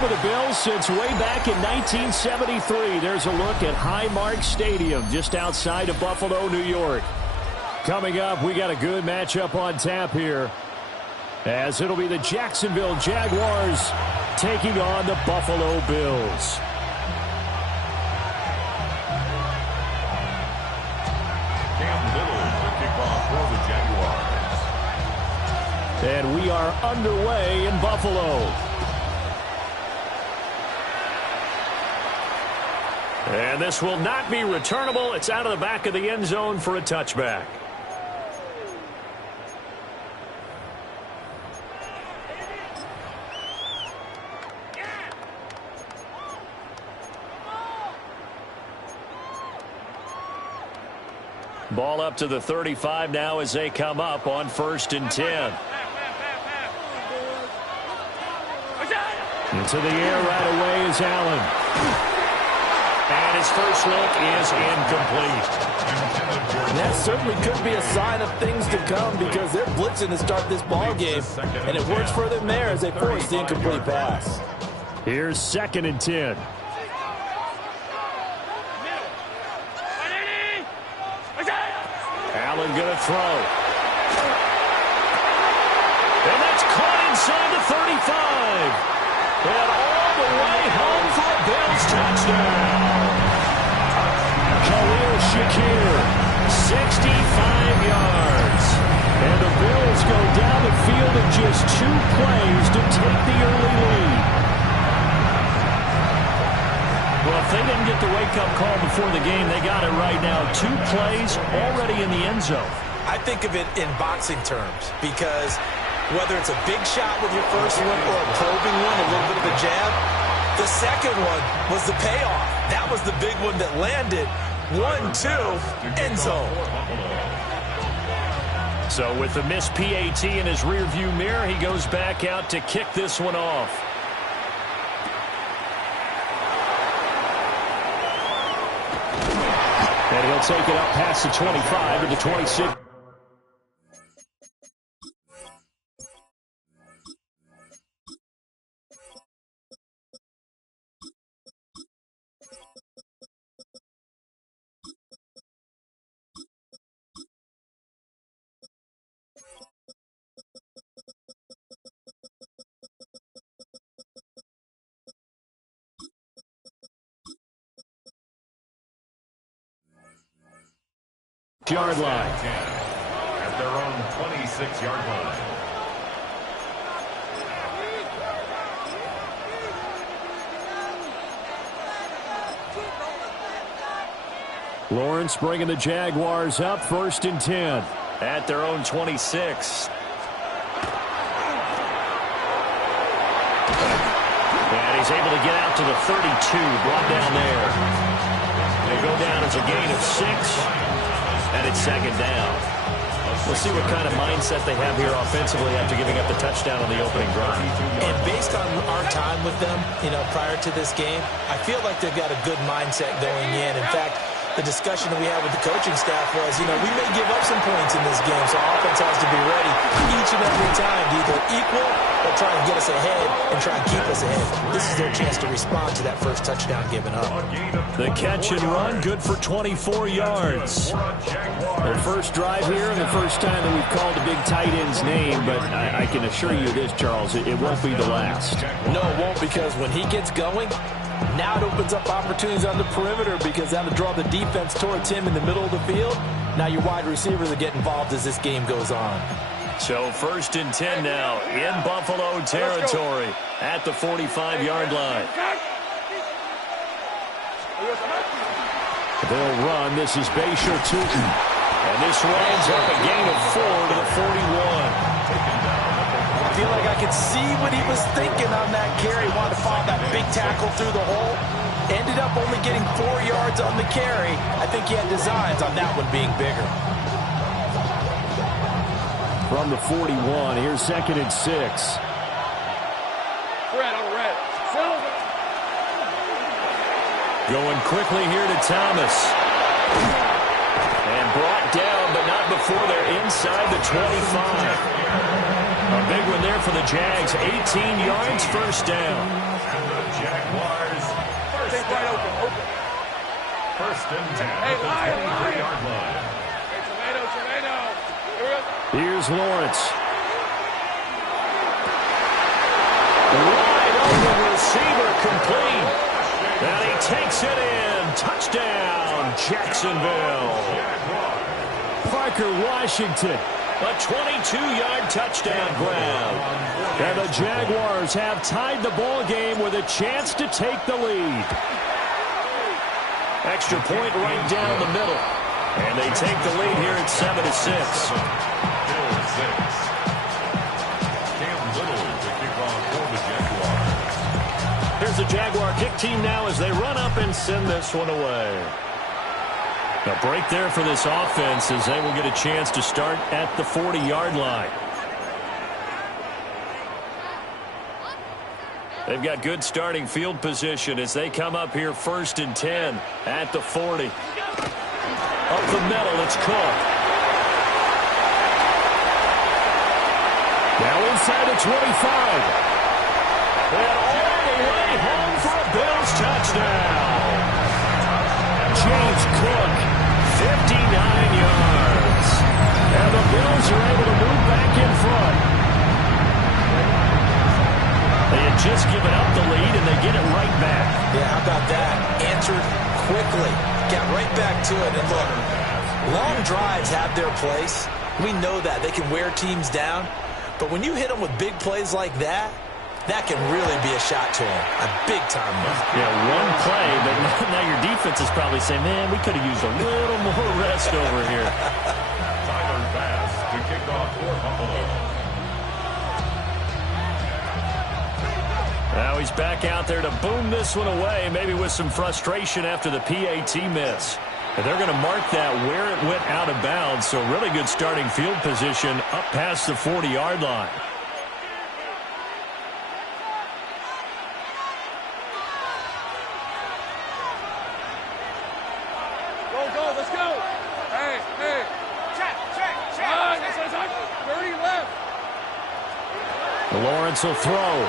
For the Bills since way back in 1973. There's a look at Highmark Stadium just outside of Buffalo, New York. Coming up, we got a good matchup on tap here, as it'll be the Jacksonville Jaguars taking on the Buffalo Bills. Cam Little to kick off for the Jaguars. And we are underway in Buffalo. And this will not be returnable. It's out of the back of the end zone for a touchback. Ball up to the 35 now as they come up on 1st and 10. Into the air right away is Allen. And his first look is incomplete. That certainly could be a sign of things to come because they're blitzing to start this ball game, and it works for them there as they force the incomplete pass. Here's 2nd and 10. Allen going to throw. And that's caught inside the 35. And all the way home for a Bills touchdown. Khalil Shakir, 65 yards. And the Bills go down the field in just 2 plays to take the early lead. Well, if they didn't get the wake-up call before the game, they got it right now. 2 plays already in the end zone. I think of it in boxing terms because whether it's a big shot with your first one or a probing one, a little bit of a jab, the second one was the payoff. That was the big one that landed. 1-2, end zone. So with the missed PAT in his rearview mirror, he goes back out to kick this one off. And he'll take it up past the 25 to the 26. Yard line. At their own 26-yard line. Lawrence bringing the Jaguars up 1st and 10 at their own 26. And he's able to get out to the 32, brought down there. They go down as a gain of 6. And it's 2nd down. We'll see what kind of mindset they have here offensively after giving up the touchdown on the opening drive. And based on our time with them, prior to this game, I feel like they've got a good mindset going in. In fact, the discussion that we had with the coaching staff was, we may give up some points in this game, so offense has to be ready each and every time to either equal or try and get us ahead and try and keep us ahead. This is their chance to respond to that first touchdown given up. The catch and run, good for 24 yards. Their first drive here and the first time that we've called a big tight end's name, but I can assure you this, Charles, it won't be the last. No, it won't, because when he gets going, now it opens up opportunities on the perimeter because that'll draw the defense towards him in the middle of the field. Now your wide receivers will get involved as this game goes on. So 1st and 10 now in Buffalo territory at the 45-yard line. They'll run. This is Bashir Tootin. And this runs up a gain of 4 to the 41. I feel like I could see what he was thinking on that carry. Wanted to follow that big tackle through the hole. Ended up only getting 4 yards on the carry. I think he had designs on that one being bigger. From the 41, here's 2nd and 6. Red. Going quickly here to Thomas. And brought down, but not before they're inside the 25. A big one there for the Jags. 18 yards, first down. First and 10 at the 23-yard line. Here's Lawrence. Wide open receiver complete. And he takes it in. Touchdown, Jacksonville. Parker Washington, a 22-yard touchdown grab. And the Jaguars have tied the ball game with a chance to take the lead. Extra point right down the middle. And they take the lead here at 7-6. Bills 6. Cam Little to kick off for the Jaguars. Here's the Jaguar kick team now as they run up and send this one away. A break there for this offense as they will get a chance to start at the 40-yard line. They've got good starting field position as they come up here 1st and 10 at the 40. Up the middle, it's Cook. Now inside the 25. And all the way home for a Bills touchdown. James Cook, 59 yards. And the Bills are able to move back in front. They had just given up the lead, and they get it right back. Yeah, how about that? Answered quickly. Got right back to it. And look, long drives have their place. We know that. They can wear teams down. But when you hit them with big plays like that, that can really be a shot to them. A big-time one. Yeah, one play, but now your defense is probably saying, man, we could have used a little more rest over here. Tyler Bass to kick off for Buffalo. Now he's back out there to boom this one away, maybe with some frustration after the PAT miss. And they're going to mark that where it went out of bounds, so really good starting field position up past the 40-yard line. Go, let's go. Hey. Check. 30 left. Lawrence will throw.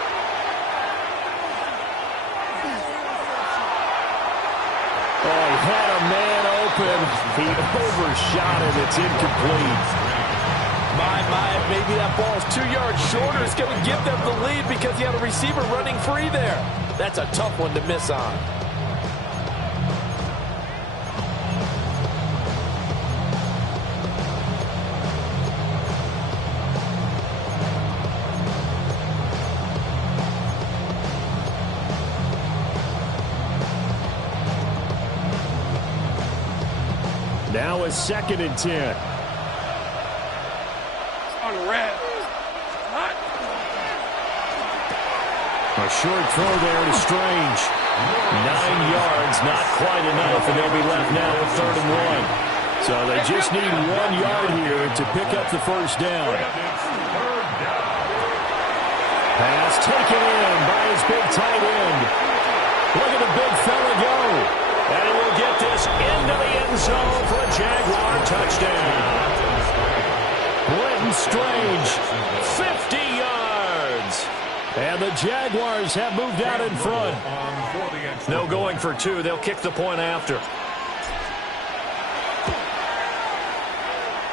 Oh, he had a man open. He overshot him. It's incomplete. Maybe that ball is 2 yards shorter. It's going to give them the lead because he had a receiver running free there. That's a tough one to miss on. Now a 2nd and 10. On red. Hot. A short throw there to Strange. 9 yards, not quite enough, and they'll be left now with 3rd and 1. So they just need 1 yard here to pick up the first down. Pass taken in by his big tight end. Look at the big fella go. And he will get this into the end zone for a Jaguar touchdown. Brenton Strange, 50 yards. And the Jaguars have moved out in front. No going for 2. They'll kick the point after.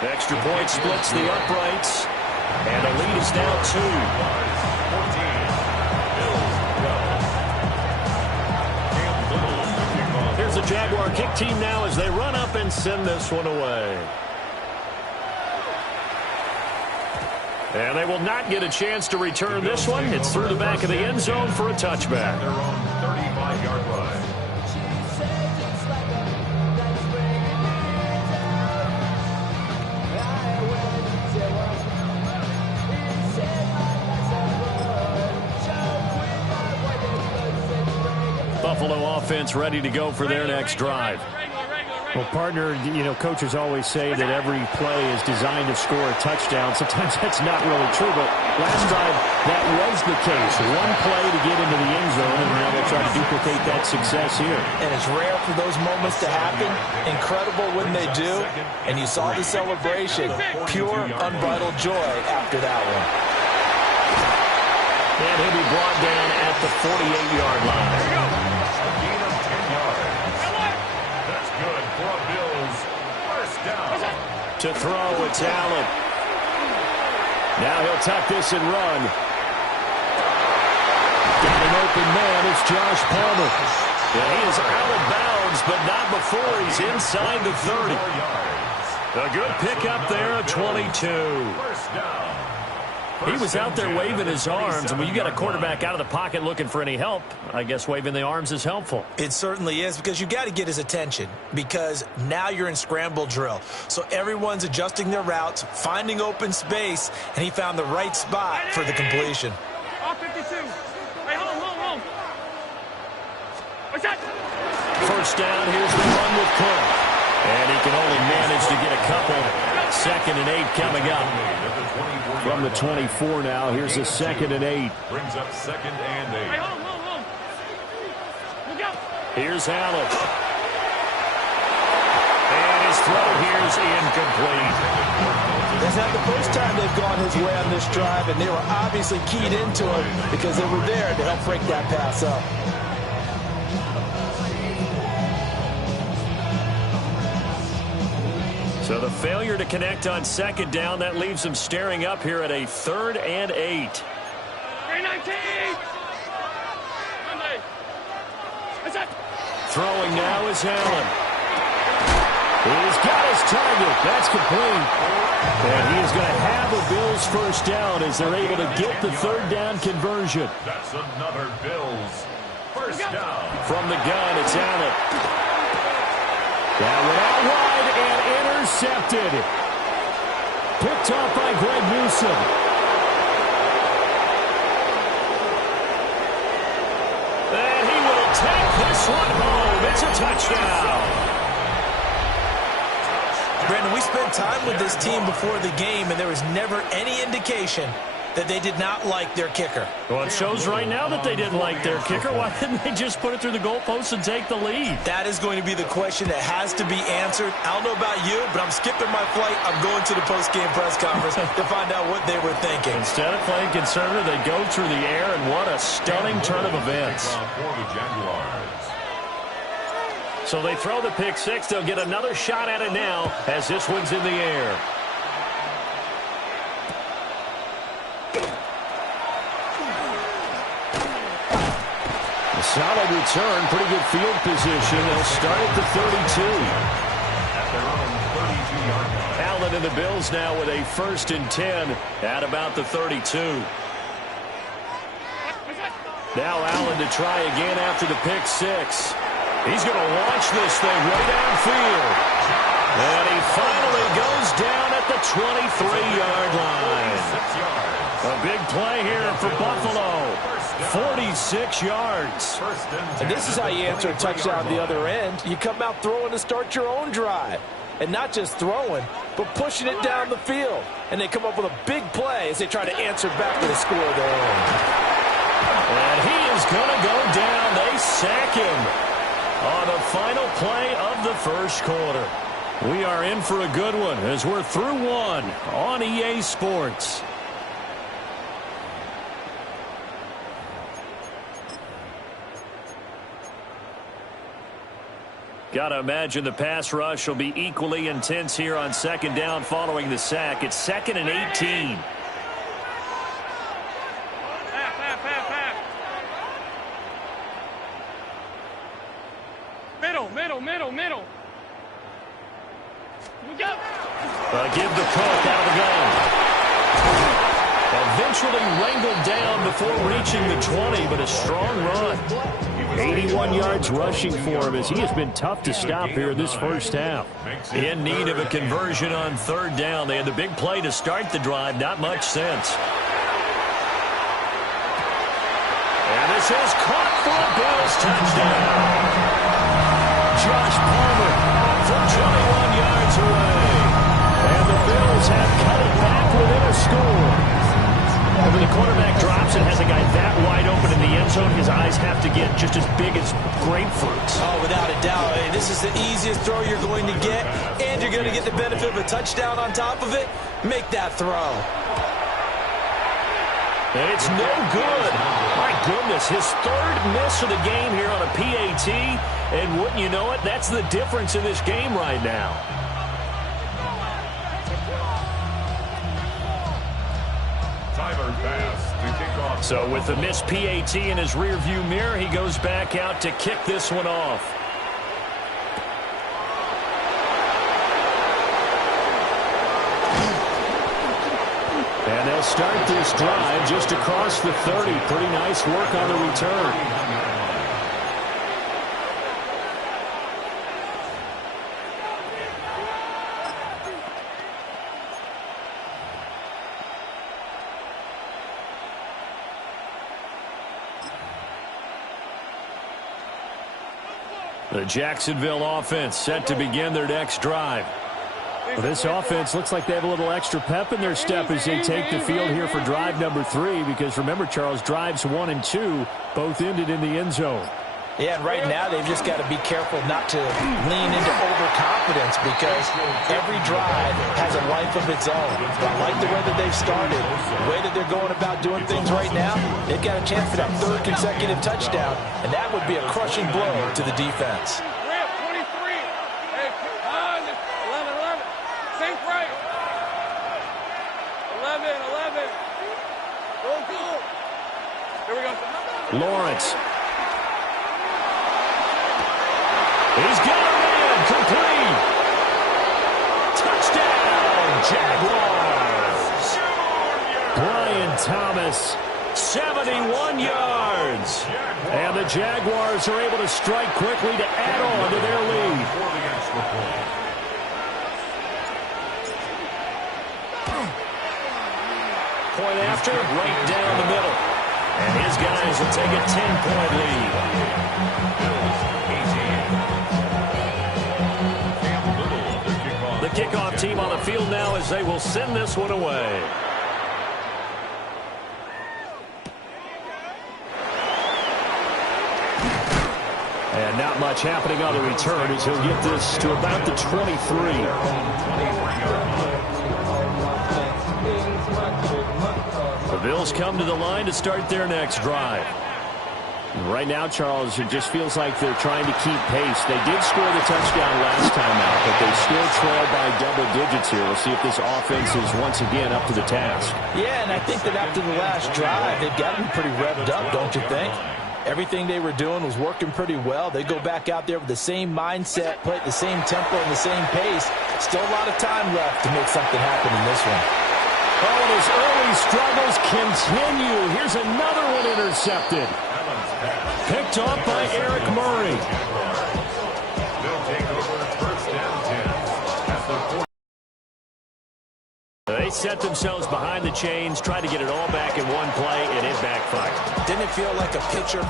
Extra point splits the uprights. And the lead is now 2. Here's the Jaguar kick team now as they run up and send this one away. And they will not get a chance to return this one. It's through the back of the end zone for a touchback. Their own 35-yard line. Buffalo offense ready to go for their next drive. Well, partner, coaches always say that every play is designed to score a touchdown. Sometimes that's not really true, but last drive, that was the case. One play to get into the end zone, and now they'll try to duplicate that success here. And it's rare for those moments to happen. Incredible when they do. And you saw the celebration. Pure, unbridled joy after that one. And he'll be brought down at the 48-yard line. A gain of 10 yards. That's good. for a Bills first down. To throw, it's Allen. Now he'll tuck this and run. Got an open man. It's Josh Palmer. And he is out of bounds, but not before he's inside the 30. A good pickup there at 22. First down. He was out there waving his arms, and when you got a quarterback out of the pocket looking for any help, I guess waving the arms is helpful. It certainly is, because you got to get his attention, because now you're in scramble drill. So everyone's adjusting their routes, finding open space, and he found the right spot for the completion. Off 52. Hey, hold. What's that? First down, here's the run with Cook. And he can only manage to get a couple. 2nd and 8 coming up. From the 24 now, here's a 2nd and 8. Brings up 2nd and 8. Hey, hold. Look out. Here's Allen. And his throw here's incomplete. That's not the first time they've gone his way on this drive, and they were obviously keyed into it because they were there to help break that pass up. So the failure to connect on 2nd down, that leaves them staring up here at a 3rd and 8. 319. Monday. What's that? Throwing now is Allen. He's got his target. That's complete. And he is going to have a Bills first down as they're able to get the 3rd down conversion. That's another Bills first down. From the gun, it's Allen. That went out wide and intercepted. Picked off by Greg Newsome. And he will take this one home. It's a touchdown. Brandon, we spent time with this team before the game, and there was never any indication that they did not like their kicker. Well, it shows right now that they didn't like their kicker. Why didn't they just put it through the goalpost and take the lead? That is going to be the question that has to be answered. I don't know about you, but I'm skipping my flight. I'm going to the post-game press conference to find out what they were thinking. Instead of playing conservative, they go through the air, and what a stunning turn of events. For the Jaguars. So they throw the pick six. They'll get another shot at it now as this one's in the air. A solid return, pretty good field position. They'll start at the 32. At their own 32-yard line. Allen and the Bills now with a 1st and 10 at about the 32. Now Allen to try again after the pick six. He's going to launch this thing way downfield. And he finally goes down at the 23-yard line. 6 yards. A big play here for Buffalo. 46 yards. And this is how you answer a touchdown the other end. You come out throwing to start your own drive. And not just throwing, but pushing it down the field. And they come up with a big play as they try to answer back with a score of their own. And he is going to go down. They sack him on the final play of the first quarter. We are in for a good one as we're through one on EA Sports. Got to imagine the pass rush will be equally intense here on 2nd down following the sack. It's 2nd and 18. Pass. Middle. Here we go. Give the Cook out of the gun. Eventually wrangled down before reaching the 20, but a strong run. 81 yards rushing for him as he has been tough to stop here in this first half. In need of a conversion on 3rd down. They had the big play to start the drive, not much sense. And this is caught for a Bills touchdown. Josh Palmer from 21 yards away. And the Bills have cut it back within a score. And when the quarterback drops and has a guy that wide open in the end zone, his eyes have to get just as big as grapefruits. Oh, without a doubt. Hey, this is the easiest throw you're going to get, and you're going to get the benefit of a touchdown on top of it. Make that throw. And it's no good. My goodness, his third miss of the game here on a PAT, and wouldn't you know it, that's the difference in this game right now. Tyler Bass to kick off. So with the missed PAT in his rearview mirror, he goes back out to kick this one off. And they'll start this drive just across the 30. Pretty nice work on the return. The Jacksonville offense set to begin their next drive. Well, this offense looks like they have a little extra pep in their step as they take the field here for drive number 3, because remember, Charles, drives 1 and 2 both ended in the end zone. Yeah, and right now they've just got to be careful not to lean into overconfidence, because every drive has a life of its own. I like the way that they've started, the way that they're going about doing things right now. They've got a chance for that 3rd consecutive touchdown, and that would be a crushing blow to the defense. 11. Lawrence. He's got a man complete. Touchdown, Jaguars. Brian Thomas, 71 yards. And the Jaguars are able to strike quickly to add on to their lead. Point after, right down the middle. And his guys will take a 10-point lead. The kickoff team on the field now as they will send this one away. And not much happening on the return as he'll get this to about the 23. The Bills come to the line to start their next drive. Right now, Charles, it just feels like they're trying to keep pace. They did score the touchdown last time out, but they still trail by double digits here. We'll see if this offense is once again up to the task. Yeah, and I think that after the last drive, they've gotten pretty revved up, don't you think? Everything they were doing was working pretty well. They go back out there with the same mindset, play at the same tempo and the same pace. Still a lot of time left to make something happen in this one. Oh, and his early struggles continue. Here's another one intercepted. Picked off by Eric Murray. They'll take over first and 10 at the 4. They set themselves behind the chains, tried to get it all back in one play, and it backfired. Didn't it feel like a pitcher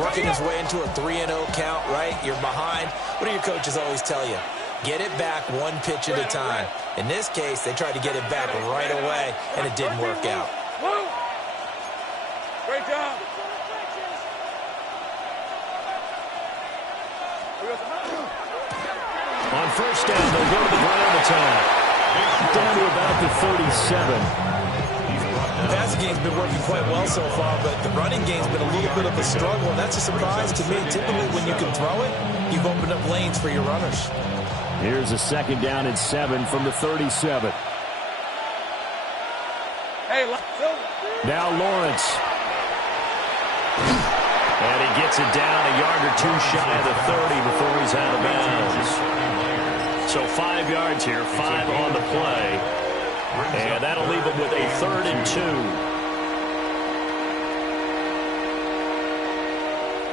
working his way into a 3-0 count, right? You're behind. What do your coaches always tell you? Get it back one pitch at a time. In this case, they tried to get it back right away, and it didn't work out. Great job. On first down, they'll go to the ground attack. Down to about the 37. The passing game's been working quite well so far, but the running game's been a little bit of a struggle, and that's a surprise to me. Typically, when you can throw it, you've opened up lanes for your runners. Here's a 2nd down and 7 from the 37. Hey, Now Lawrence. And he gets it down a yard or two shy of the 30 before he's out of bounds. So 5 yards here, 5 on the play. And that'll leave him with a 3rd and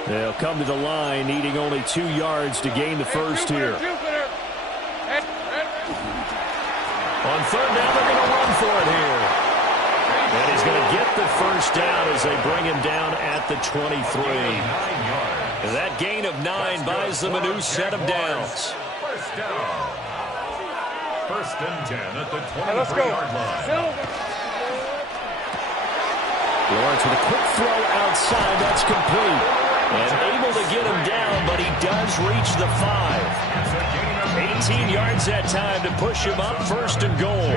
2. They'll come to the line, needing only 2 yards to gain the first here. On 3rd down, they're going to run for it here. And he's going to get the first down as they bring him down at the 23. And that gain of 9 buys them a new set of downs. First down. 1st and 10 at the 23-yard line. Lawrence with a quick throw outside. That's complete. And able to get him down, but he does reach the 5. 18 yards that time to push him up 1st and goal.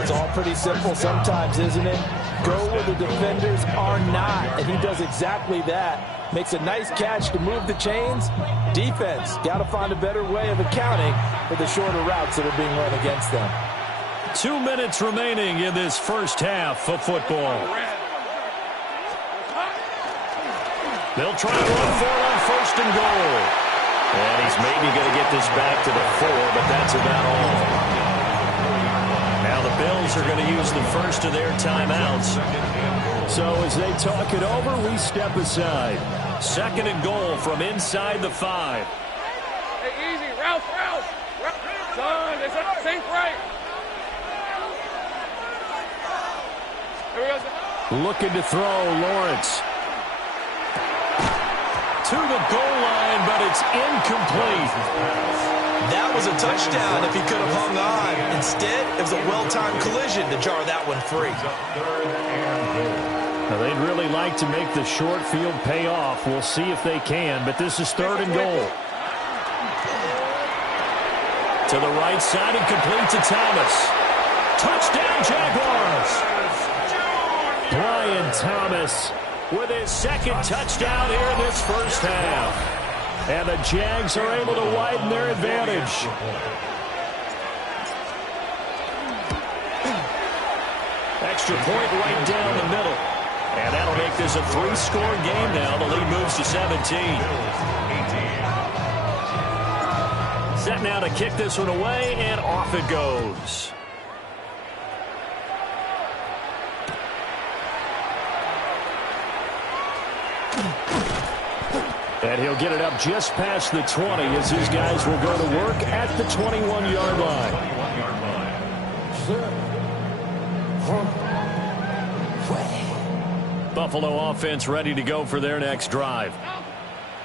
It's all pretty simple sometimes, isn't it? go where the defenders are not, and he does exactly that. Makes a nice catch to move the chains. Defense, got to find a better way of accounting for the shorter routes that are being run against them. 2 minutes remaining in this first half of football. They'll try to run for it on 1st and goal. And he's maybe going to get this back to the 4, but that's about all. Now the Bills are going to use the first of their timeouts. So as they talk it over, we step aside. 2nd and goal from inside the 5. Hey, easy. Route. Son, they said sink right. Here we go. Looking to throw, Lawrence. To the goal line, but it's incomplete. That was a touchdown if he could have hung on. Instead, it was a well-timed collision to jar that one free. Now, they'd really like to make the short field pay off. We'll see if they can, but this is 3rd and goal. To the right side and complete to Thomas. Touchdown, Jaguars! Brian Thomas with his 2nd touchdown here in this first half. And the Jags are able to widen their advantage. Extra point right down the middle. And that'll make this a 3-score game now. The lead moves to 17. Set now to kick this one away, and off it goes. And he'll get it up just past the 20 as his guys will go to work at the 21-yard line. Buffalo offense ready to go for their next drive.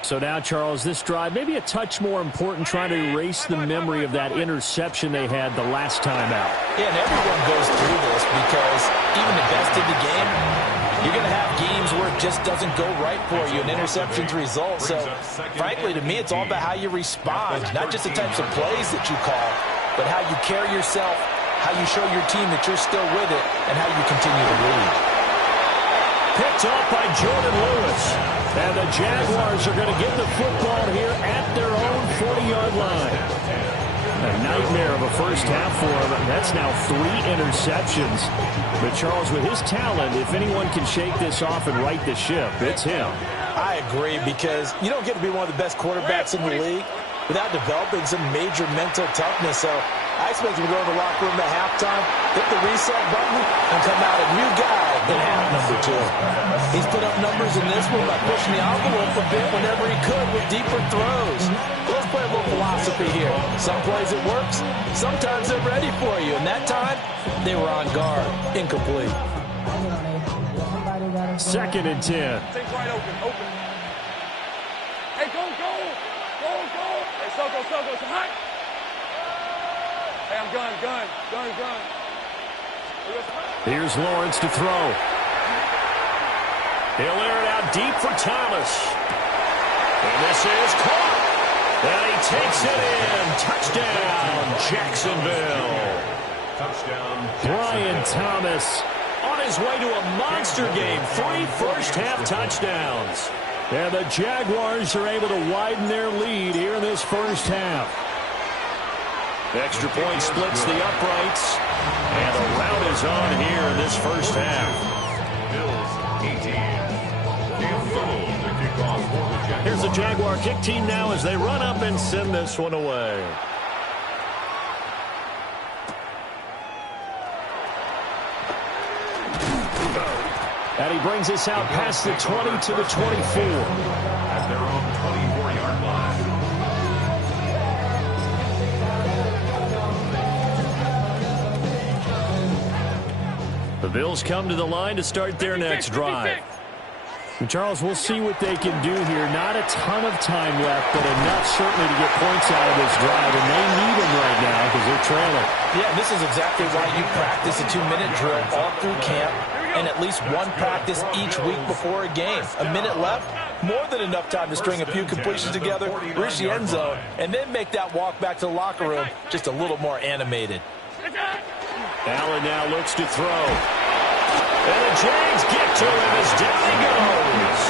So now, Charles, this drive maybe a touch more important, trying to erase the memory of that interception they had the last time out. Yeah, and everyone goes through this because even the best in the game, you're going to have games where it just doesn't go right for you, and interceptions result. So, frankly, to me, it's all about how you respond, not just the types of plays that you call, but how you carry yourself, how you show your team that you're still with it, and how you continue to lead. Picked off by Jordan Lewis. And the Jaguars are going to get the football here at their own 40-yard line. A nightmare of a first half for him. That's now 3 interceptions. But Charles, with his talent, if anyone can shake this off and right the ship, it's him. I agree, because you don't get to be one of the best quarterbacks in the league without developing some major mental toughness. So I expect him to go in the locker room at halftime, hit the reset button, and come out a new guy in half number 2. He's put up numbers in this one by pushing the envelope a bit whenever he could with deeper throws. Let's play a little philosophy here. Some plays it works, sometimes they're ready for you, and that time they were on guard. Incomplete. 2nd and 10. Take right open. Hey, go. Hey, so go. Hot. Hey, I'm gun. Here's Lawrence to throw. He'll air it out deep for Thomas. And this is caught. And he takes it in. Touchdown, Jacksonville. Touchdown. Brian Thomas on his way to a monster game. 3 first-half touchdowns. And the Jaguars are able to widen their lead here in this first half. Extra point splits the uprights. And the rout is on here in this first half. Bills 18. Cam Funnell to kick off for the Jaguars. Here's the Jaguar kick team now as they run up and send this one away. And he brings us out past the 20 to the 24. At their own 24-yard line. The Bills come to the line to start their next drive. And Charles, we'll see what they can do here. Not a ton of time left, but enough certainly to get points out of this drive, and they need them right now because they're trailing. Yeah, this is exactly why you practice a 2-minute drill all through camp and at least one practice each week before a game. A minute left, more than enough time to string a few completions together, reach the end zone, and then make that walk back to the locker room just a little more animated. Allen now looks to throw. And the Jags get to him as down he goes.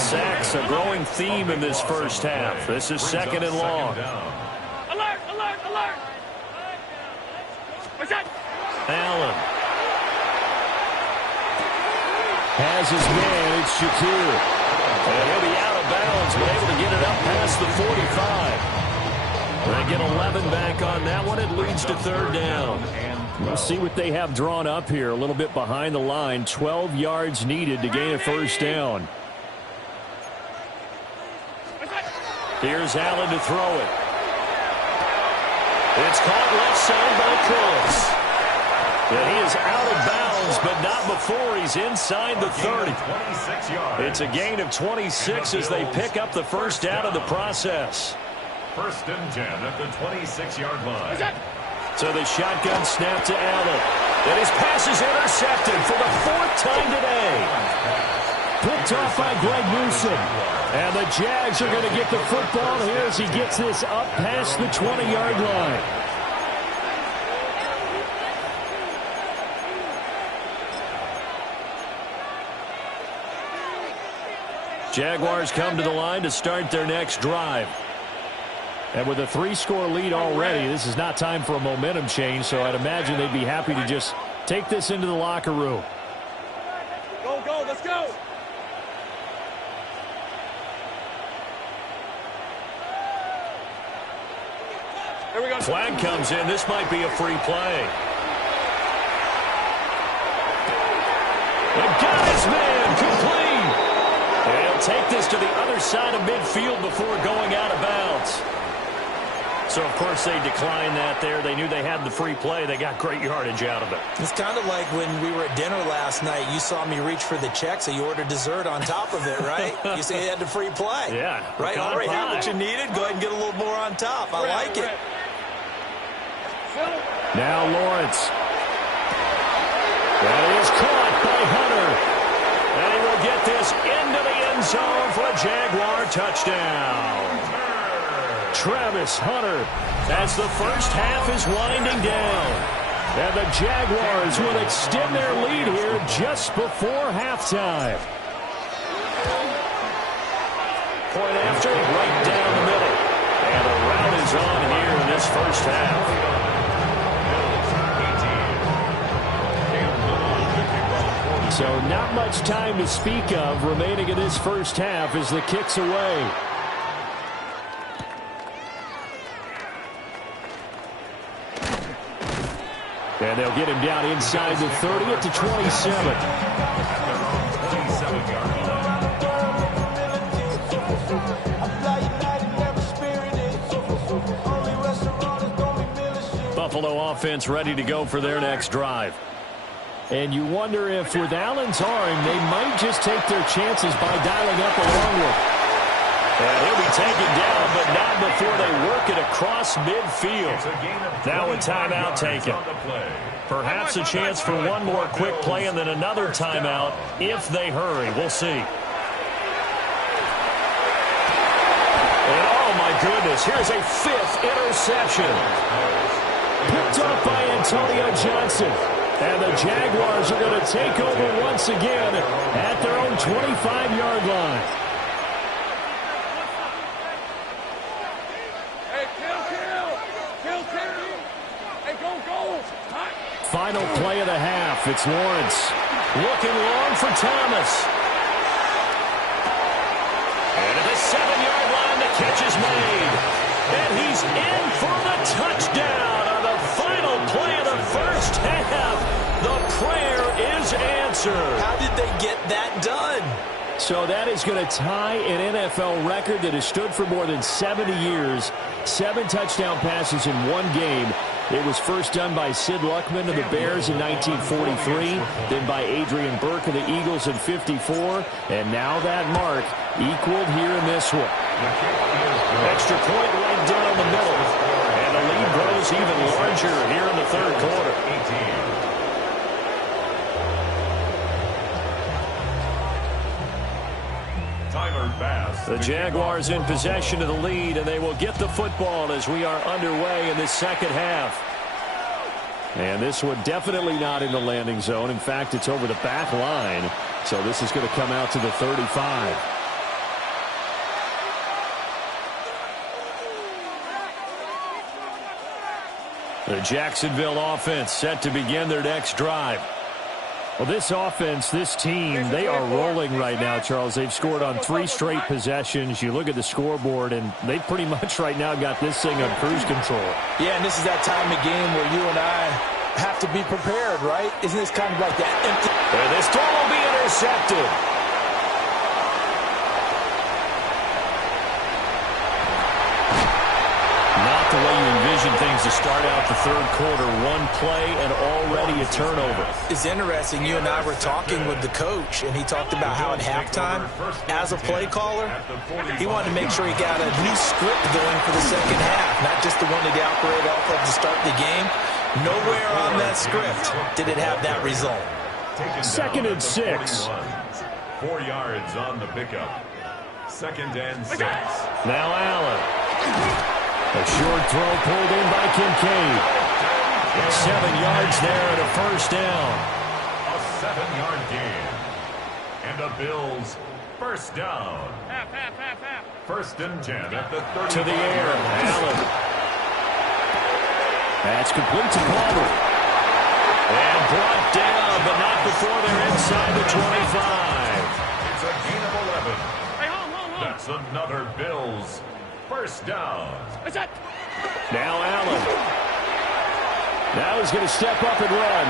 Sacks, a growing theme in this first half. This is second and long. Alert, alert, alert. Allen has his man. It's Shakir. And he'll be out of bounds, but able to get it up past the 45. They get 11 back on that one. It leads to third down. We'll see what they have drawn up here. A little bit behind the line. 12 yards needed to gain a first down. Here's Allen to throw it. It's caught left side by Close. And he is out of bounds, but not before he's inside the 30. It's a gain of 26 as they pick up the first down of the process. First and 10 at the 26-yard line. So the shotgun snap to Allen. And his pass is intercepted for the fourth time today. Picked off by Greg Newsome. And the Jags are going to get the football here as he gets this up past the 20-yard line. Jaguars come to the line to start their next drive. And with a 3-score lead already, this is not time for a momentum change, so I'd imagine they'd be happy to just take this into the locker room. Go, go, let's go. Here we go. Flag comes in. This might be a free play. The guy's man complete. And he'll take this to the other side of midfield before going out of bounds. So, of course, they declined that there. They knew they had the free play. They got great yardage out of it. It's kind of like when we were at dinner last night. You saw me reach for the check, so you ordered dessert on top of it, right? You said you had the free play. Yeah. Right? Already had what you needed. Go ahead and get a little more on top. I like it. Now Lawrence. That is caught by Hunter. And he will get this into the end zone for a Jaguar touchdown. Travis Hunter as the first half is winding down. And the Jaguars will extend their lead here just before halftime. Point after, right down the middle. And the rout is on here in this first half. So not much time to speak of remaining in this first half as the kick's away. And they'll get him down inside the 30 at the 27. Buffalo offense ready to go for their next drive. And you wonder if with Allen's arm, they might just take their chances by dialing up a long one. And he'll be taken down, but not before they work it across midfield. Now a timeout taken. Perhaps a chance for one more quick play and then another timeout if they hurry. We'll see. And oh my goodness, here's a fifth interception. Picked up by Antonio Johnson. And the Jaguars are going to take over once again at their own 25-yard line. Hey, kill. Hey, go. Final play of the half. It's Lawrence. Looking long for Thomas. And at the 7-yard line, the catch is made. And he's in for the touchdown on the final play of the first half. The prayer is answered. How did they get that done? So that is going to tie an NFL record that has stood for more than 70 years. 7 touchdown passes in one game. It was first done by Sid Luckman of the Bears in 1943, then by Adrian Burke of the Eagles in 54, and now that mark equaled here in this one. Extra point right down the middle, and the lead grows even larger here in the third quarter. The Jaguars in possession of the lead, and they will get the football as we are underway in this second half. And this one definitely not in the landing zone. In fact, it's over the back line. So this is going to come out to the 35. The Jacksonville offense set to begin their next drive. Well, this offense, this team, they are rolling right now, Charles. They've scored on 3 straight possessions. You look at the scoreboard, and they pretty much right now got this thing on cruise control. Yeah, and this is that time of game where you and I have to be prepared, right? Isn't this kind of like that empty? And this throw will be intercepted. Not the way you envision things to start out the third quarter. One play and already a turnover. It's interesting. You and I were talking with the coach, and he talked about how at halftime, as a play caller, he wanted to make sure he got a new script going for the second half, not just the one that he operated off of to start the game. Nowhere on that script did it have that result. 2nd and 6. 4 yards on the pickup. 2nd and 6. Now Allen. A short throw pulled in by Kincaid. 7 yards there and a first down. A 7-yard gain. And the Bills first down. 1st and 10 at the 30. To the air. Allen. That's complete to Palmer. And brought down, but not before they're inside the 25. It's a gain of 11. That's another Bills first down. Now Allen. Now he's going to step up and run.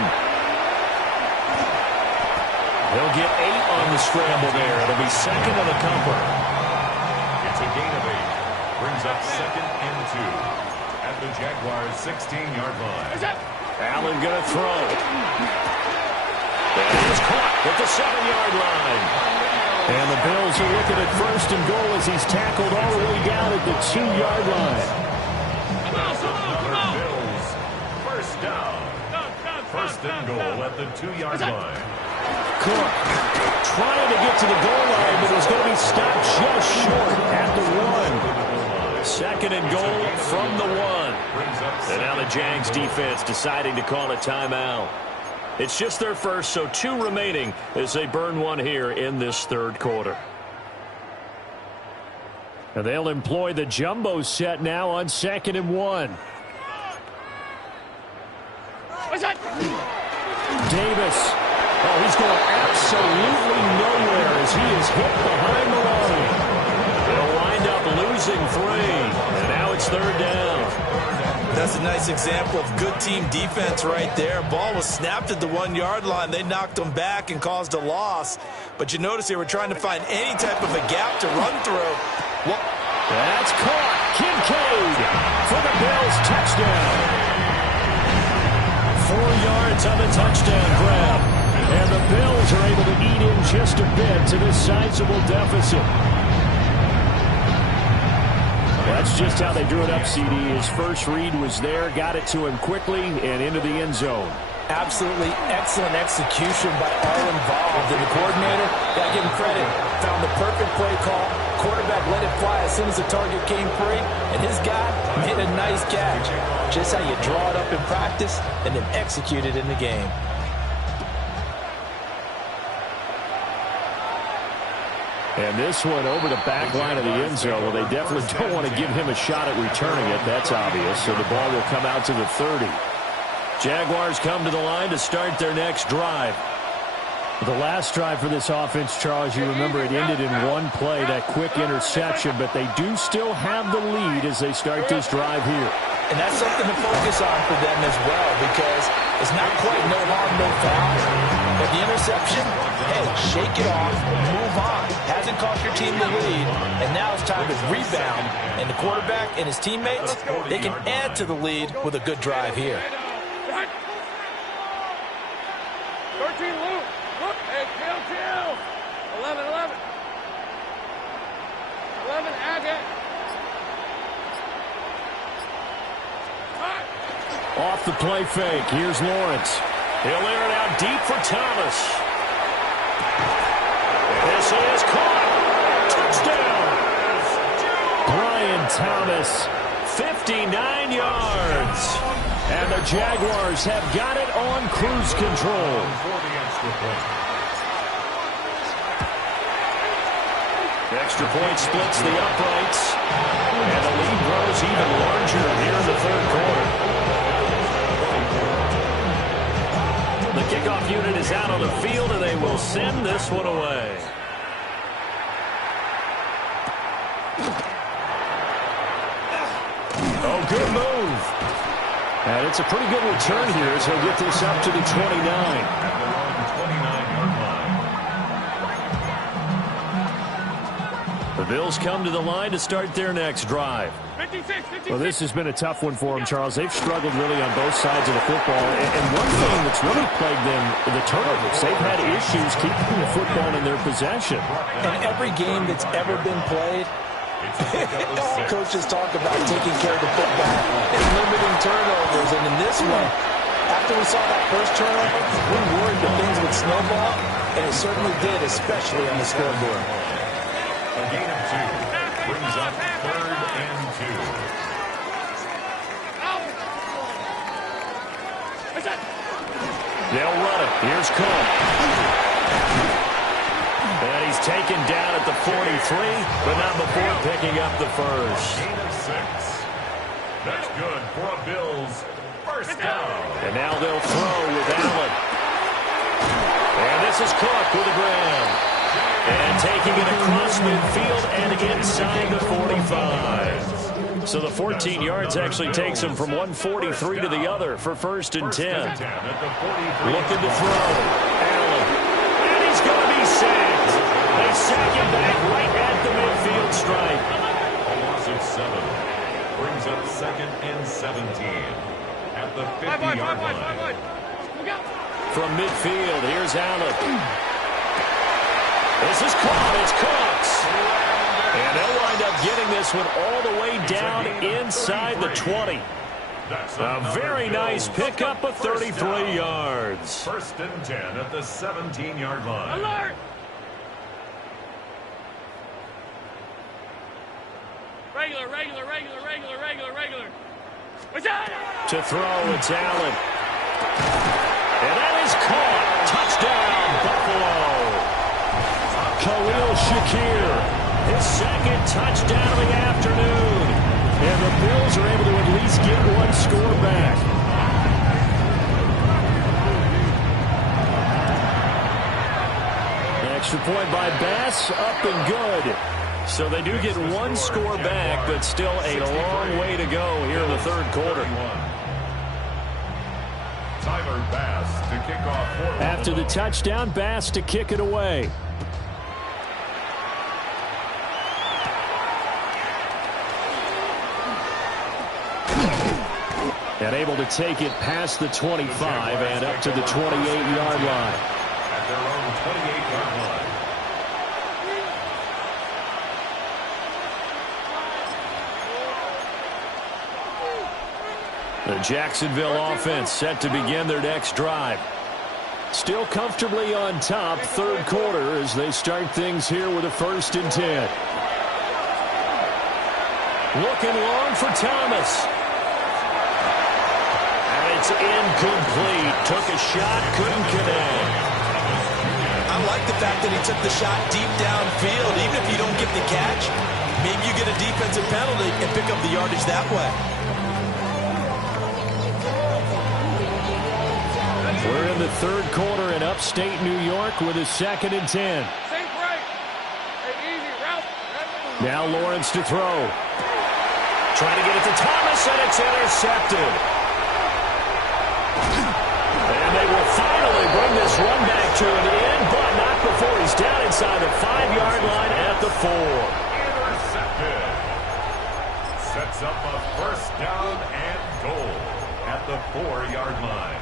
He'll get 8 on the scramble there. It'll be 2nd on the cover. It's a gain of 8. Brings up 2nd and 2. At the Jaguars' 16-yard line. Allen going to throw. And he's caught at the 7-yard line. And the Bills are looking at 1st and goal as he's tackled all the way down at the 2-yard line. Bills first down. 1st and goal at the 2-yard line. Cook trying to get to the goal line, but is going to be stopped just short at the 1. 2nd and goal from the 1. And now the Jags defense deciding to call a timeout. It's just their first, so 2 remaining as they burn one here in this third quarter. And they'll employ the jumbo set now on 2nd and 1. Davis. Oh, he's going absolutely nowhere as he is hit behind the line. They'll wind up losing 3. And now it's 3rd down. That's a nice example of good team defense right there. Ball was snapped at the 1-yard line. They knocked them back and caused a loss. But you notice they were trying to find any type of a gap to run through. Well, that's caught. Kincaid for the Bills touchdown. 4 yards on the touchdown grab. And the Bills are able to eat in just a bit to this sizable deficit. That's just how they drew it up, CD. His first read was there, got it to him quickly, and into the end zone. Absolutely excellent execution by all involved. And the coordinator, got to give him credit, found the perfect play call. Quarterback let it fly as soon as the target came free, and his guy made a nice catch. Just how you draw it up in practice and then execute it in the game. And this one over the back line of the end zone. Well, they definitely don't want to give him a shot at returning it. That's obvious. So the ball will come out to the 30. Jaguars come to the line to start their next drive. The last drive for this offense, Charles, you remember it ended in 1 play, that quick interception, but they do still have the lead as they start this drive here. And that's something to focus on for them as well, because it's not quite no harm, no foul. But the interception, hey, shake it off, move on. Hasn't cost your team the lead, and now it's time to rebound. And the quarterback and his teammates, they can add to the lead with a good drive here. 13 Luke. Look, hey, chill. 11. 11, Agate. Off the play fake. Here's Lawrence. He'll air it out deep for Thomas. This is caught. Touchdown. Brian Thomas, 59 yards. And the Jaguars have got it on cruise control. Extra point splits the uprights. And the lead grows even larger here in the third quarter. The kickoff unit is out on the field, and they will send this one away. Oh, good move. And it's a pretty good return here as he'll get this up to the 29. The Bills come to the line to start their next drive. 56. Well, this has been a tough one for them, Charles. They've struggled really on both sides of the football. And one thing that's really plagued them, the turnovers. They've had issues keeping the football in their possession. In every game that's ever been played, all coaches talk about taking care of the football and limiting turnovers. And in this one, after we saw that first turnover, we worried that things would snowball, and it certainly did, especially on the scoreboard. A gain of 2 brings up 3rd and 2. They'll run it. Here's Cook. And he's taken down at the 43, but not before picking up the first. Gain of 6. That's good for a Bills first down. And now they'll throw with Allen. And this is Cook with the grab. And taking it across midfield and inside the 45. So the 14 yards actually takes him from 143 to the other for 1st and 10. Looking to throw. Allen. And he's going to be sacked. They sack him back right at the midfield stripe. A loss of 7 brings up 2nd and 17 at the 50-yard line. From midfield, here's Allen. This is caught. It's Cooks. And they'll wind up getting this one all the way down inside the 20. A very nice pickup of 33 yards. 1st and 10 at the 17-yard line. Alert! Regular. To throw, it's Allen. And that is caught. Touchdown, Buffalo. Khalil Shakir, his 2nd touchdown of the afternoon. And the Bills are able to at least get one score back. An extra point by Bass, up and good. So they do get one score back, but still a long way to go here in the third quarter. Tyler Bass to kick off for After the touchdown, Bass to kick it away. And able to take it past the 25 and up to the 28-yard line. At their own 28-yard line. The Jacksonville offense set to begin their next drive. Still comfortably on top, third quarter, as they start things here with a 1st and 10. Looking long for Thomas. It's incomplete. Took a shot, couldn't connect. I like the fact that he took the shot deep downfield. Even if you don't get the catch, maybe you get a defensive penalty and pick up the yardage that way. We're in the third quarter in upstate New York with a 2nd and 10. Same break. Hey, easy route. Now Lawrence to throw. Trying to get it to Thomas, and it's intercepted. And they will finally bring this run back to an end, but not before he's down inside the 5-yard line at the 4. Intercepted. Sets up a 1st down and goal at the 4-yard line.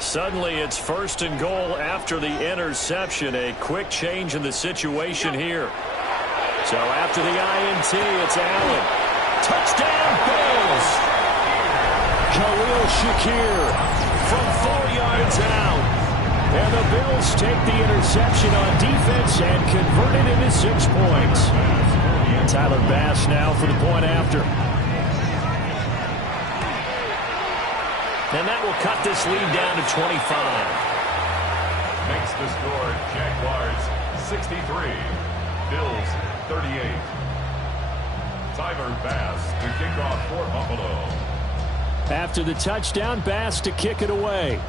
Suddenly it's 1st and goal after the interception. A quick change in the situation here. So after the INT, it's Allen. Touchdown, Bills! Khalil Shakir from 4 yards out. And the Bills take the interception on defense and convert it into 6 points. Tyler Bass now for the point after. And that will cut this lead down to 25. Makes the score Jaguars 63, Bills 38. Tyler Bass to kick off for Buffalo. After the touchdown, Bass to kick it away.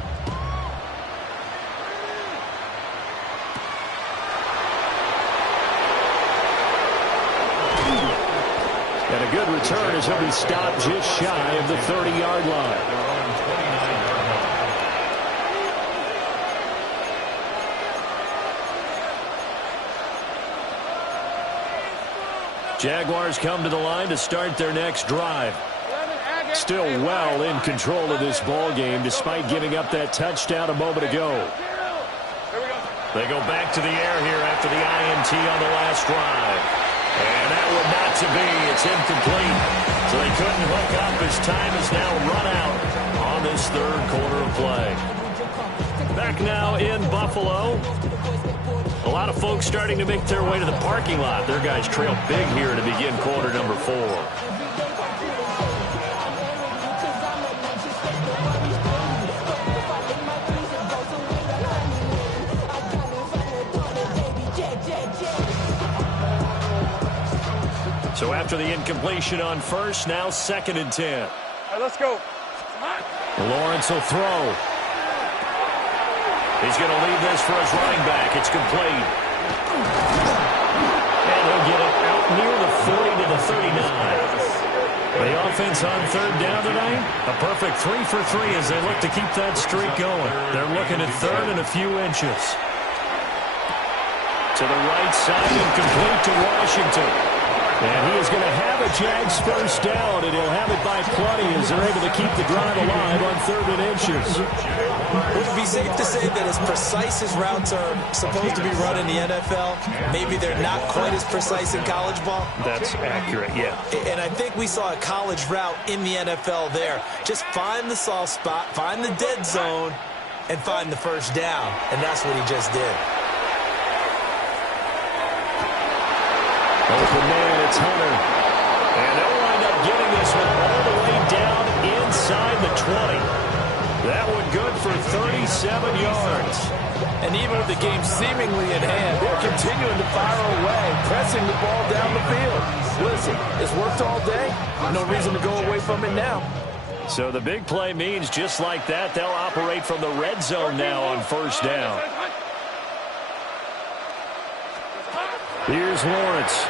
And a good return as he'll be stopped just shy of the 30-yard line. Jaguars come to the line to start their next drive. Still well in control of this ball game despite giving up that touchdown a moment ago. They go back to the air here after the INT on the last drive. And that would not to be. It's incomplete. So they couldn't hook up as time is now run out on this third quarter of play. Back now in Buffalo. A lot of folks starting to make their way to the parking lot. Their guys trail big here to begin quarter number 4. So after the incompletion on first, now 2nd and 10. All right, let's go. Lawrence will throw. He's going to leave this for his running back. It's complete. And he'll get it out near the 40 to the 39. The offense on third down tonight, a perfect 3 for 3 as they look to keep that streak going. They're looking at third and a few inches. To the right side and complete to Washington. And he is going to have a Jags first down, and he'll have it by plenty as they're able to keep the drive alive on 3rd and inches. Would it be safe to say that as precise as routes are supposed to be run in the NFL, maybe they're not quite as precise in college ball? That's accurate, yeah. And I think we saw a college route in the NFL there. Just find the soft spot, find the dead zone, and find the first down. And that's what he just did. Open man, it's Hunter. And they'll wind up getting this one all the way down inside the 20. That one good for 37 yards. And even with the game seemingly in hand, they're continuing to fire away, pressing the ball down the field. Listen, it's worked all day. No reason to go away from it now. So the big play means just like that, they'll operate from the red zone now on first down. Here's Lawrence.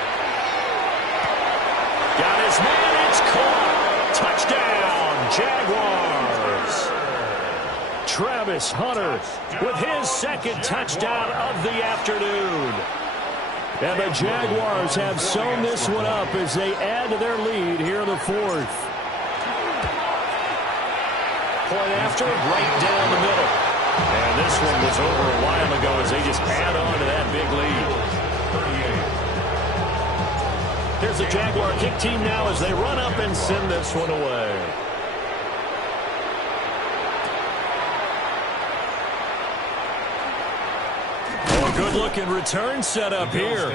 Got his man, it's caught. Touchdown, Jaguars. Travis Hunter with his 2nd touchdown of the afternoon. And the Jaguars have sewn this one up as they add to their lead here in the 4th. Point after, right down the middle. And this one was over a while ago as they just add on to that big lead. Here's the Jaguar kick team now as they run up and send this one away. Oh, good-looking return set up here.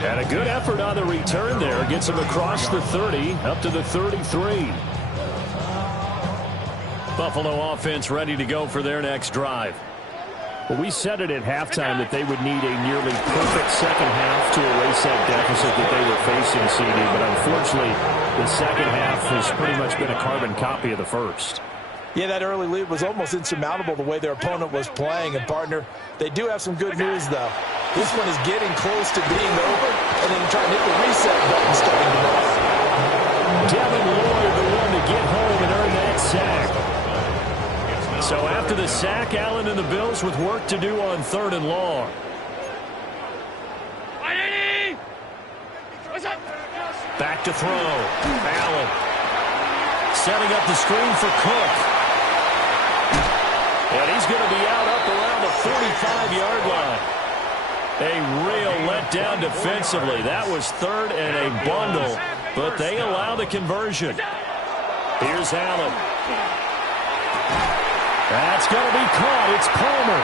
And a good effort on the return there. Gets him across the 30, up to the 33. Buffalo offense ready to go for their next drive. Well, we said it at halftime that they would need a nearly perfect second half to erase that deficit that they were facing, CD. But unfortunately, the second half has pretty much been a carbon copy of the first. Yeah, that early lead was almost insurmountable the way their opponent was playing. And, partner, they do have some good news, though. This one is getting close to being over, and then trying to hit the reset button starting to move. Devin Lloyd, the one to get home and earn that sack. So after the sack, Allen and the Bills with work to do on 3rd and long. Back to throw. Allen setting up the screen for Cook. And he's going to be out up around the 45-yard line. A real letdown defensively. That was 3rd and a bundle, but they allow the conversion. Here's Allen. That's going to be caught. It's Palmer.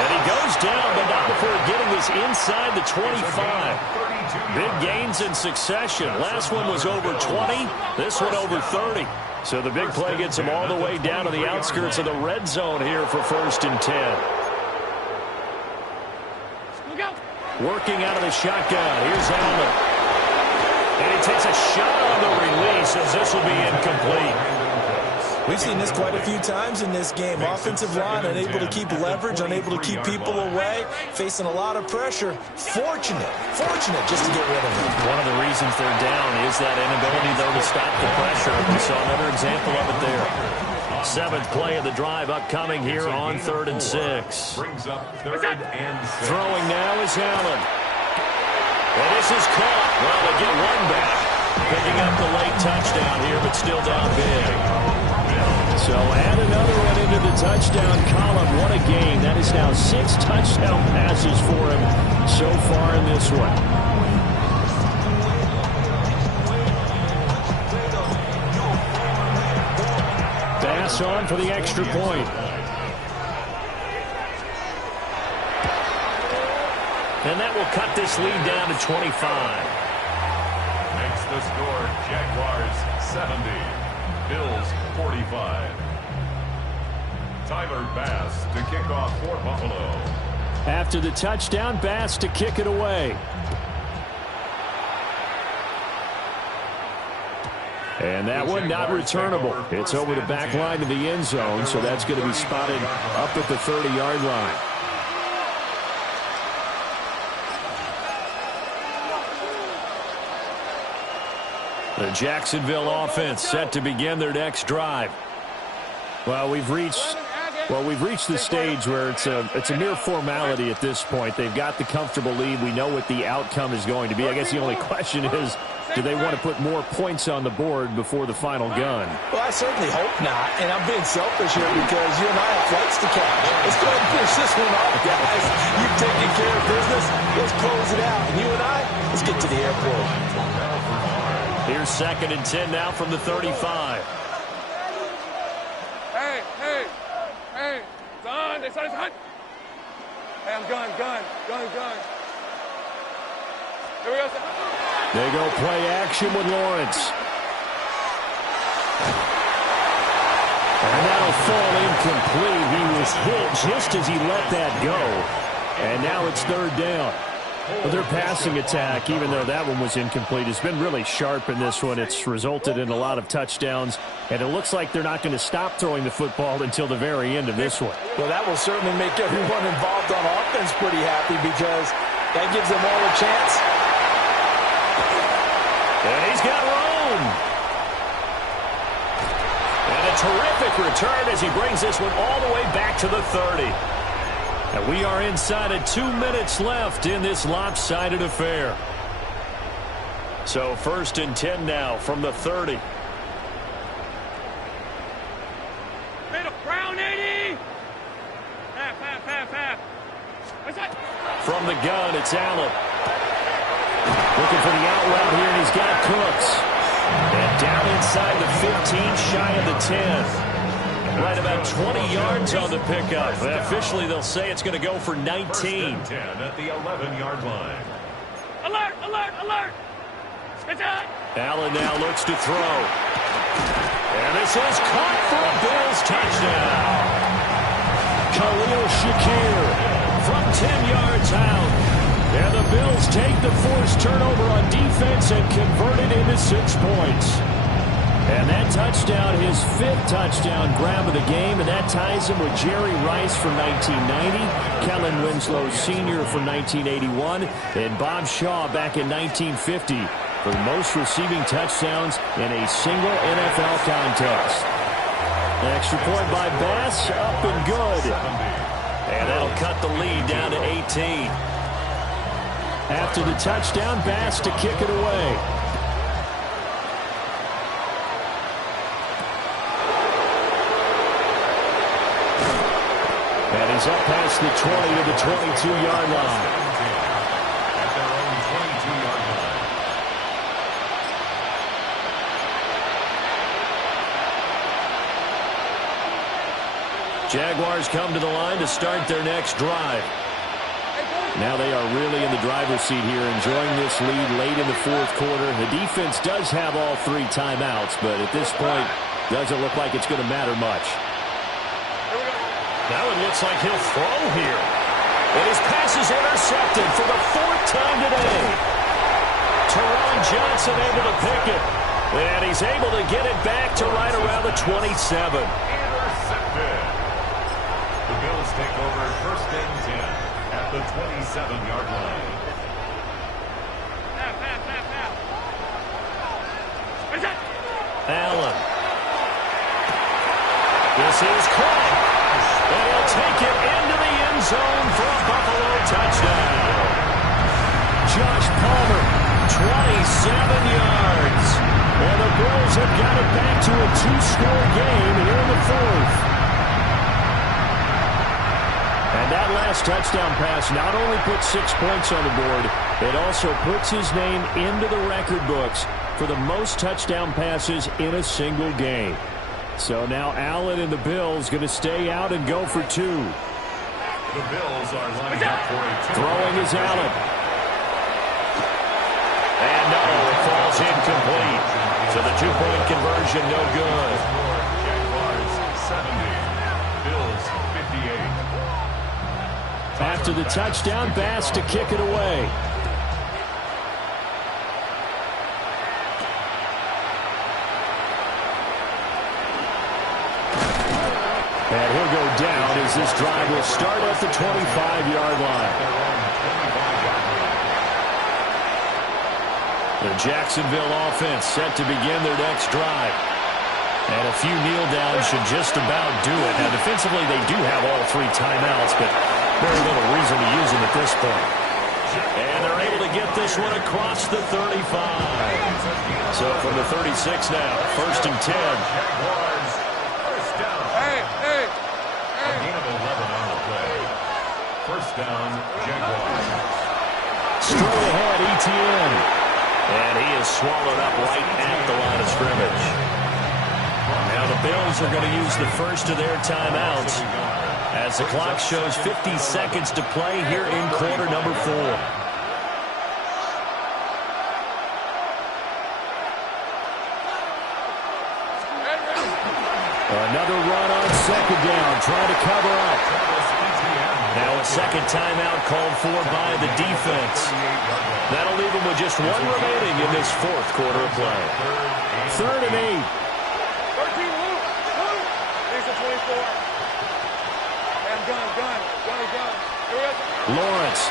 And he goes down, but not before getting this inside the 25. Big gains in succession. Last one was over 20. This one over 30. So the big play gets him all the way down to the outskirts of the red zone here for 1st and 10. Working out of the shotgun. Here's Allen. And he takes a shot on the release as this will be incomplete. We've seen this quite a few times in this game. Offensive line unable to keep leverage, unable to keep people away, facing a lot of pressure. Fortunate just to get rid of it. One of the reasons they're down is that inability, though, to stop the pressure. We saw another example of it there. 7th play of the drive upcoming here on 3rd and 6. Brings up 3rd and 6. Throwing now is Allen. And this is caught. Well, they get one back. Picking up the late touchdown here, but still down big. So add another one into the touchdown column. What a game. That is now 6 touchdown passes for him so far in this one. Bass on for the extra point. And that will cut this lead down to 25. Makes the score Jaguars 70. Bills 45. Tyler Bass to kick off for Buffalo. After the touchdown, Bass to kick it away. And that one not returnable. It's over the back line of the end zone, so that's going to be spotted up at the 30-yard line. The Jacksonville offense set to begin their next drive. Well, we've reached the stage where it's a mere formality at this point. They've got the comfortable lead. We know what the outcome is going to be. I guess the only question is, do they want to put more points on the board before the final gun? Well, I certainly hope not, and I'm being selfish here because you and I have flights to catch. Let's go ahead and finish this one off, guys. You've taken care of business. Let's close it out. And you and I, let's get to the airport. Here's 2nd and 10 now from the 35. Hey, son, they said it's hot. Hey, I'm gun. Here we go, son. They go play action with Lawrence. And that'll fall incomplete. He was hit just as he let that go. And now it's 3rd down. But their passing attack, even though that one was incomplete, has been really sharp in this one. It's resulted in a lot of touchdowns, and it looks like they're not going to stop throwing the football until the very end of this one. Well, that will certainly make everyone involved on offense pretty happy because that gives them all a chance. And he's got room. And a terrific return as he brings this one all the way back to the 30. And we are inside of 2 minutes left in this lopsided affair. So 1st and 10 now from the 30. Brown 80. From the gun, it's Allen. Looking for the out route here, and he's got Cooks. And down inside the 15, shy of the 10. Right about 20 yards on the pickup. Officially, they'll say it's going to go for 19. 10 at the 11-yard line. Alert! It's out. Allen now looks to throw. And this is caught for a Bills touchdown. Khalil Shakir from 10 yards out. And the Bills take the forced turnover on defense and convert it into 6 points. And that touchdown, his 5th touchdown grab of the game, and that ties him with Jerry Rice from 1990, Kellen Winslow Sr. from 1981, and Bob Shaw back in 1950 for the most receiving touchdowns in a single NFL contest. An extra point by Bass, up and good. And that'll cut the lead down to 18. After the touchdown, Bass to kick it away. And he's up past the 20 to the 22-yard line. At their own 22-yard line. Jaguars come to the line to start their next drive. Now they are really in the driver's seat here, enjoying this lead late in the 4th quarter. The defense does have all 3 timeouts, but at this point, Doesn't look like it's going to matter much. Now it looks like he'll throw here. And his pass is intercepted for the 4th time today. Teron Johnson able to pick it. And he's able to get it back to right around the 27. Intercepted. The Bills take over 1st and 10 at the 27-yard line. Allen. This is caught. And he'll take it into the end zone for a Buffalo touchdown. Josh Palmer, 27 yards. And the Bills have got it back to a 2-score game here in the 4th. And that last touchdown pass not only puts 6 points on the board, it also puts his name into the record books for the most touchdown passes in a single game. So now Allen and the Bills going to stay out and go for 2. The Bills are lining up for a throwing is Allen. And no, it falls incomplete. So the 2-point conversion no good. Jaguars 70, Bills 58. After the touchdown, Bass to kick it away. And he'll go down as this drive will start at the 25-yard line. The Jacksonville offense set to begin their next drive. And a few kneel downs should just about do it. Now, defensively, they do have all 3 timeouts, but very little reason to use them at this point. And they're able to get this one across the 35. So from the 36 now, 1st and 10. Jaguars, 1st down. A gain of 11 on the play. 1st down, Jaguars. Straight ahead, ETN. And he is swallowed up right at the line of scrimmage. Now the Bills are going to use the first of their timeouts as the clock shows 50 seconds to play here in quarter number 4. Another run on 2nd down, trying to cover up. Now a 2nd timeout called for by the defense. That'll leave them with just 1 remaining in this 4th quarter of play. 3rd and 8. 13, Luke. Here's the 24. And gun. Lawrence.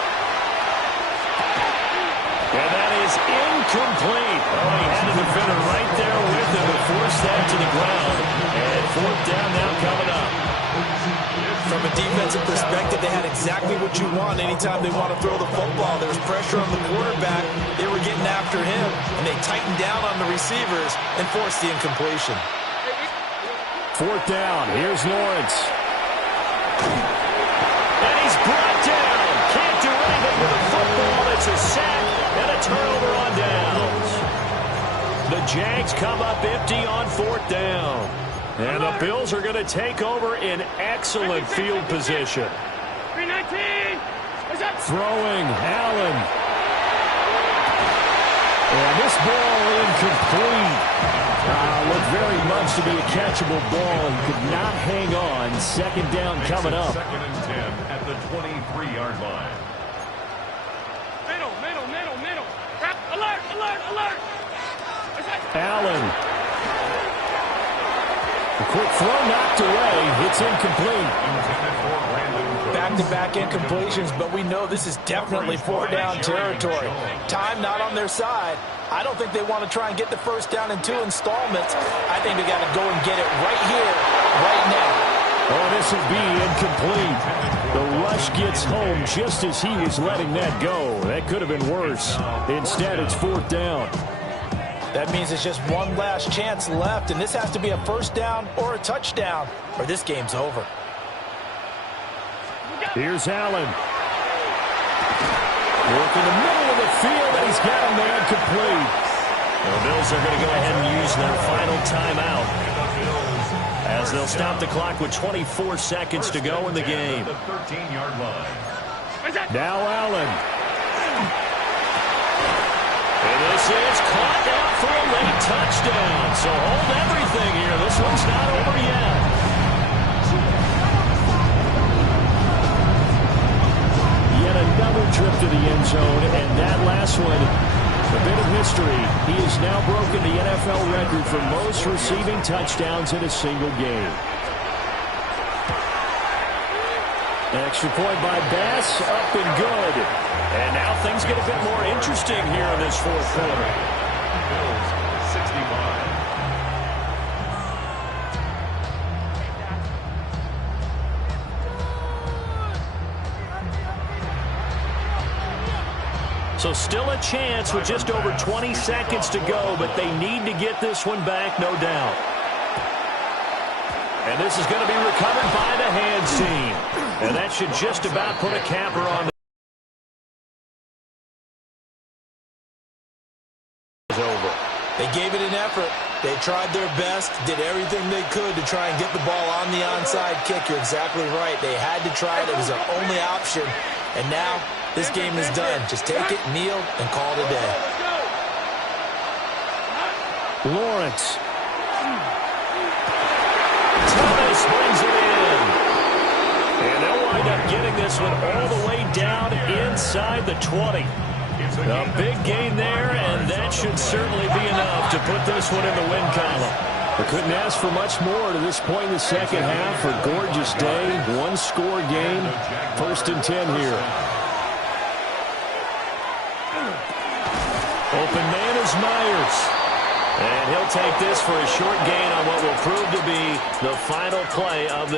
And that is incomplete. Oh, he had the defender right there with him to force that to the ground. And 4th down now coming up. From a defensive perspective, they had exactly what you want anytime they want to throw the football. There was pressure on the quarterback. They were getting after him, and they tightened down on the receivers and forced the incompletion. 4th down. Here's Lawrence. And he's brought down. Can't do anything with the football. It's a sack and a turnover on downs. The Jags come up empty on 4th down. And the Bills are going to take over in excellent field position. 319. Throwing, Allen. And this ball incomplete. Looked very much to be a catchable ball. He could not hang on. 2nd down coming up. 2nd and 10 at the 23-yard line. Middle. Alert. Allen. A quick throw knocked away. It's incomplete. Back-to-back incompletions, but we know this is definitely 4th down territory. Time not on their side. I don't think they want to try and get the 1st down in 2 installments. I think they got to go and get it right here, right now. Oh, this will be incomplete. The rush gets home just as he was letting that go. That could have been worse. Instead, it's 4th down. That means it's just one last chance left, and this has to be a 1st down or a touchdown, or this game's over. Here's Allen. Working the middle of the field, and he's got a man complete. The Bills are going to go ahead and use their final timeout as they'll stop the clock with 24 seconds to go in the game. The 13-yard line. Now Allen. And this is caught out for a late touchdown. touchdown. So hold everything here. This one's not over yet. Yet another trip to the end zone, and that last one, a bit of history. He has now broken the NFL record for most receiving touchdowns in a single game. Extra point by Bass, up and good. And now things get a bit more interesting here in this fourth quarter. Bills 65. So still a chance with just over 20 seconds to go, but they need to get this one back, no doubt. And this is going to be recovered by the hands team. And that should just about put a capper on the over. They gave it an effort. They tried their best, did everything they could to try and get the ball on the onside kick. You're exactly right. They had to try it. It was their only option. And now this game is done. Just take it, kneel, and call it a day. Lawrence. Thomas brings it in. And they'll wind up getting this one all the way down inside the 20. A big gain there, and that should certainly be enough to put this one in the win column. I couldn't ask for much more to this point in the second half. A gorgeous day, one-score game, 1st and 10 here. Open man is Myers. And he'll take this for a short gain on what will prove to be the final play of the